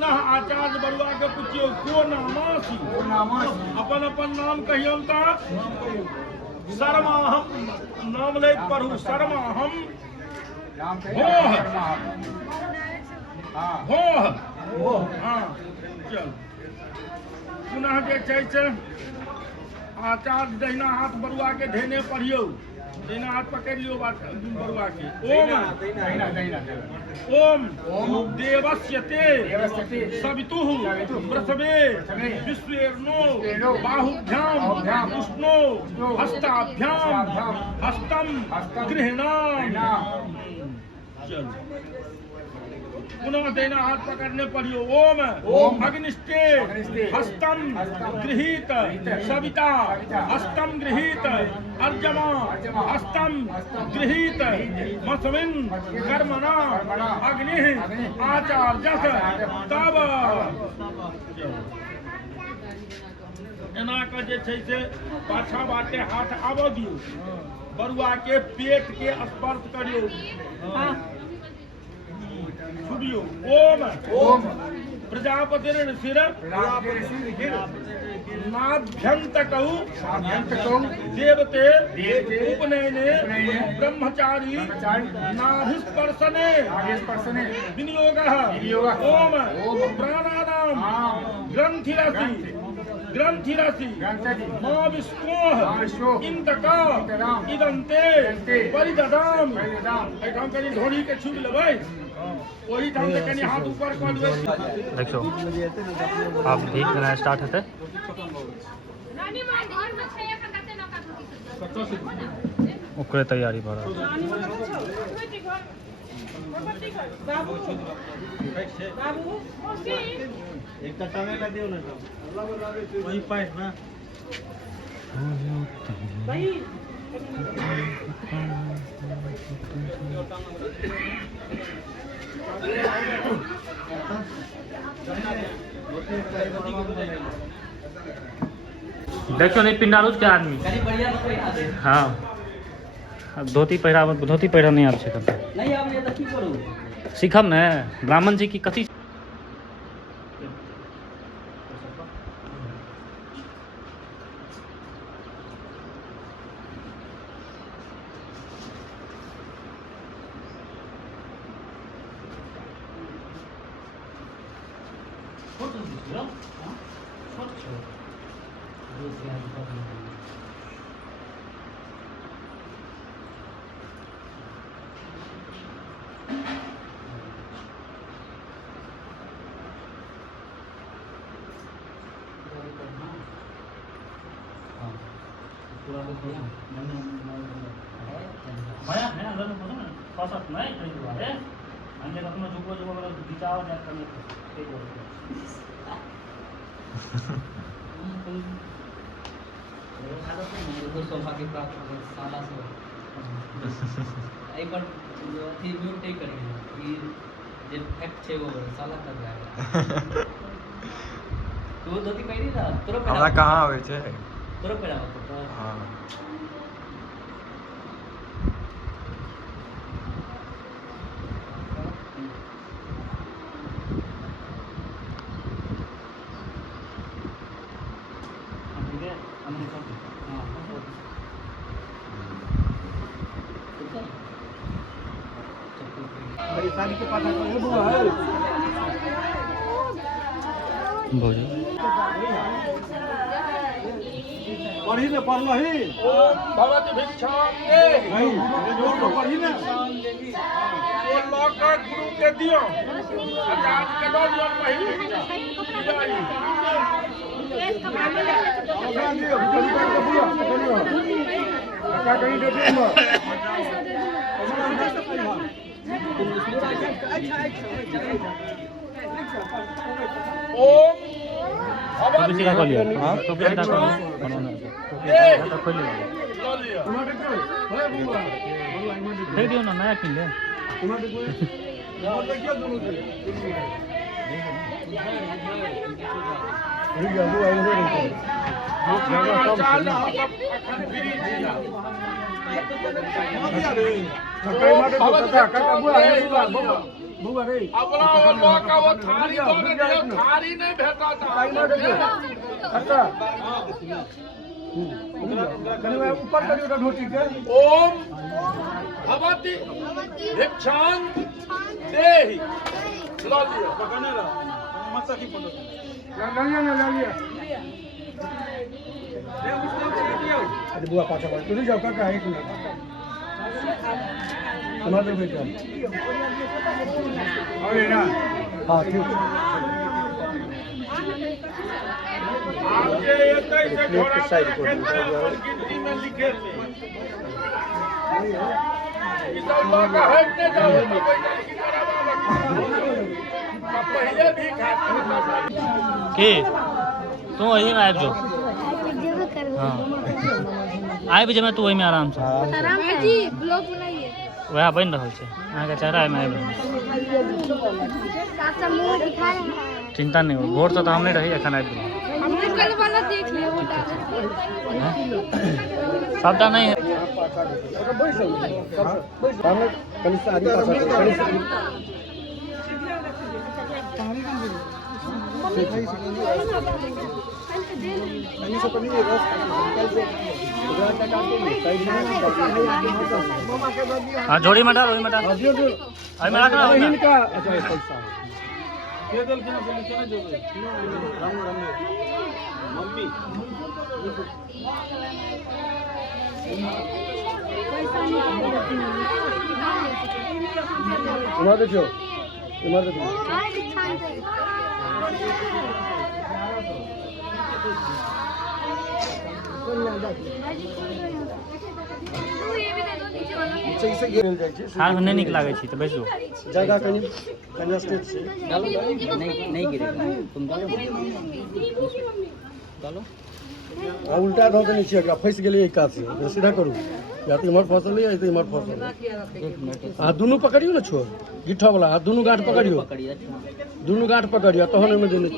पुनः आचार्य बरुआ के पूछियो को नामासी अपन अपन नाम कहियो शर्माहम नाम ले पढ़ू शर्माहम चल पुनः जे आचार्य दहिना हाथ बरुआ के धेने पढ़ियो दहिना हाथ पकड़ लियो बरुआ के ओम देवस्य ते सवितुः प्रसवे विश्वेर्नो बाहुभ्याम विष्णु हस्ताभ्याम हस्तम गृह्णामि चल पुनः देना हाथ पकड़ने पड़ियो ओम अग्निष्टे हस्तम गृहीत सविता हस्तम गृहीत अर्जमा हस्तम गृहीत मस्मिन् कर्मणा अग्नि आचार्यः तब एना के जे छै से पाछा बाटे हाथ आबो दियो बरुआ के पेट के स्पर्श करियो छुबियो ओम प्रजापति शिर नाभ्यंतकौ देवते उपनयने ब्रह्मचारी नाभिस्पर्शने विनियोगः ओम प्राणानाम ग्रंथिरसि मां विष्णोः इंतका इदंते परिददाम काम करी ढोली के छुब लेबै वही ढंग से कनी हाथ ऊपर कर देबै देखो आप ठीक करना स्टार्ट होते ओकरे तैयारी भर बाबू एक टांगे ला दियो ना वही पैर ना भाई देखो नहीं पिंडालू के आदमी हाँ धोती पहिरा नहीं आब सीखब ने ब्राह्मण जी की कथी सौभाग्य प्राप्त हो साला से एक बार थी म्यूट नहीं करेंगे ये फैक्ट है वो साला कर रहा है तो धोती पहनी था तोरा पहना हमरा कहां आवे छे तोरा पहना तो हां सारी के पास है बुआ है भोजन पढ़ी ने पढ़लही ओम भगवती भिक्षाम दे नहीं जोर तो पढ़ी ने वो लौका गुरु के दियो आचार्य के दो दियो पहली भिक्षा दियो का कहीं दे दियो ओम तो किसी का कॉल लिया हां तो किसी का कॉल बनाना तो खोल लिया दे दियो ना नया किन ले भगवती अपना वो लौका वो थारी दो ने दियो थारी नहीं भेटा था ऊपर करियो ना ढोटी के ओम भगवती भिक्षां देहि लो लियो पकड़ने लो मत सकी फोटो ला लिया अरे बुआ पाछा पाछा तू जाओ काका एक मिनट हमारे बेटा अरे ना हाँ ठीक आपके ये कैसे घोड़ा कितना गिनती में लिखे थे इतना लौका हटने जाओ तो कोई नहीं करावा पहले भी खाते के तू वही में आब जो हाँ आबि जेबै तू ओहिमे आराम से जी ब्लॉग बनाइए वएह बनि रहल छै अहाँके चेहरा एहिमे आबि रहल छै चिंता नहीं हो भोर से तो हम नहीं रही एखन आबि गेलहुँ हमने कल वाला देख लिया सबटा नहीं है हाँ जोड़ी में डाल वही में डाल अभी में रखना ये दल के ना बोले क्या जो राम मम्मी इधर देखो इधर देखो हाथ नहीं नीक लागै छै तऽ बैसू जगह कनी कंजस्टेड छै नहीं गिरेगा तुम डालो आ उल्टा धऽ देने छियै एकरा फँसि गेलै एक कात से सीधा करू या तऽ इमहर फँसल या तऽ इमहर फँसल हाथ दुनू पकड़ियो ने छोड़ गिट्ठा वाला हाथ दुनू गांठ पकड़ियो दुनू गांठ पकड़ियो तहन ओहिमे दुनू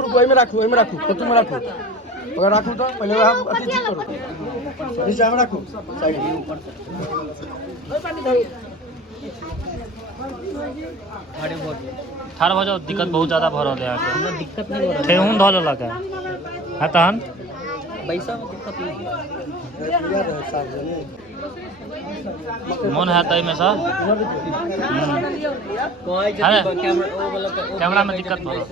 रुकू एहिमे राखू कतू में राखू अगर राखू तो पहले वहाँ अथी ठीक करू नीचा में राखू साइड ठाढ़ भऽ जाओ दिक्कत बहुत ज्यादा भऽ रहल है अहाँके दिक्कत नहीं हो रहा ठेहुन धऽ लेलक है तहन पैसा में दिक्कत नहीं है मोन है तय में सर अरे कैमरा में दिक्कत भऽ रहल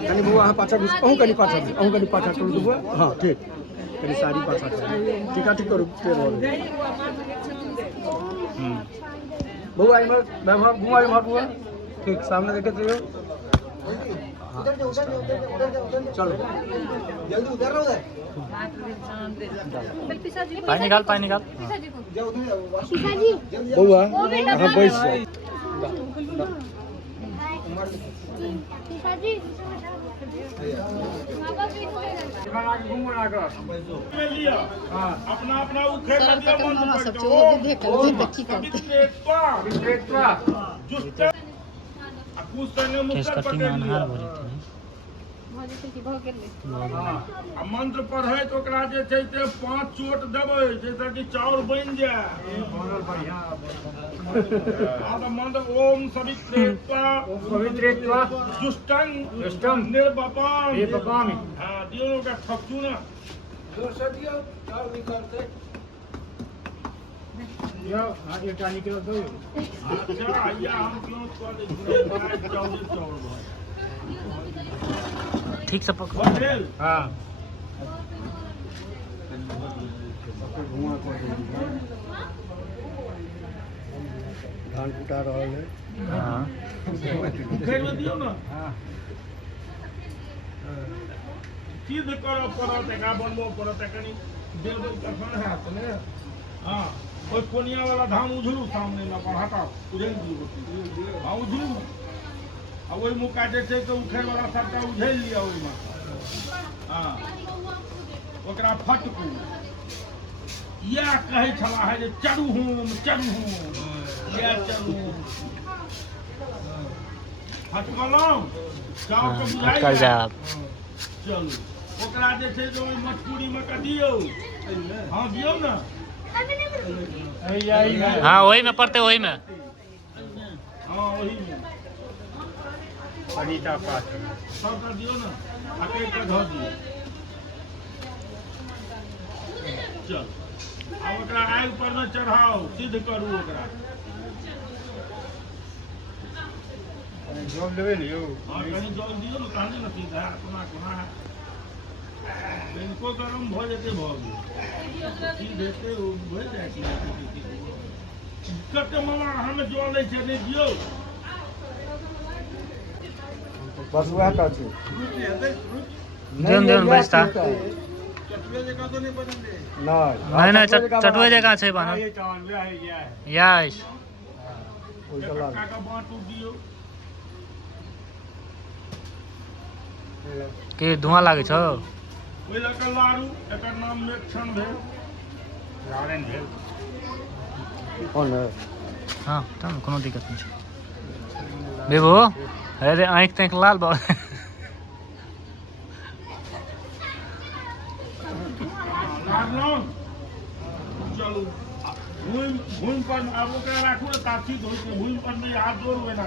कनी बुआ अहाँ पाछा घुस अहूँ कनी पाछा करू बुआ हाँ ठीक कनी साड़ी पाछा टीका ठीक करू बुआ इमहर वैभव घुमा इमहर बुआ ठीक सामने देखते रहियो चलो जल्दी उधर रहो पानी निकाल बउआ अहाँ बैस जाओ अपना अपना उखेड़ दिया केस कट्टी में अनहार भऽ जेतै मंत्र पढ़े तो ओकरा जे छै से 5 चोट देबै जैसे कि चाउर बनि जाए मंत्र ओम सवित्रेत्वा जुष्टं निर्वपामि हाँ दियो का ठक्चू ना दोष दियो चाउर निकलते यो हाथ ये टानी के दो अच्छा आइया हम क्यों कर दे चाउर ठीक से पकड़ हाँ धान कुटा रहा है हाँ उखेड़ में दियो ना सीध करो पड़त एकरा बनबो पड़त कनी देल कखन हैत ने हाँ ओइ कोनिया वाला धान उझलू सामने ना पर हटाओ उझल दियो हाँ उझलू आ ओइ मुका जे छै से उखेड़ वाला सबटा उझल लिया ओइमे हाँ ओकरा फटकू इएह कहै छला है जे चरू होम इएह चरू फटकलहुँ चाव हाँ, के बुझाइए अटकल जाब चलू ओकरा जे छै से ओहि मटकुरी में के दियौ हाँ दियौ ना हाँ वही में पड़ते वही में हाँ वही में अनीता पास सबटा दियौ ना अकेले के धऽ दियौ चल अब ओकरा आगि पर में चढ़ाओ सिद्ध करू ओकरा जॉब लेबे यौ हाँ कहीं जल दियौ ना कहने ना सीधा कोना इनको गरम भऽ जेतै भऽ गेल चीज हेतै ओ भऽ जाइ छै कते मामा हमें जल लै छै नहि दियौ बस वएह टा छै देन देन बैसता चटुए जकाँ तो नहीं बनले नहीं नहीं चटुए जगह छै बनल यस का बाँट दियौ के धुआं लागे छौ ओहि लऽ कऽ लारू एकर नाम मेक्षण भेल लारेन भेल कौन है हाँ तब कोनो दिक्कत नहीं छै बेबो अरे आँख तैंख लाल बा लारलहुँ चलू भूमि पर आब ओकरा राखू ने ताकि भूमि पर में हाथ जोड़ू एना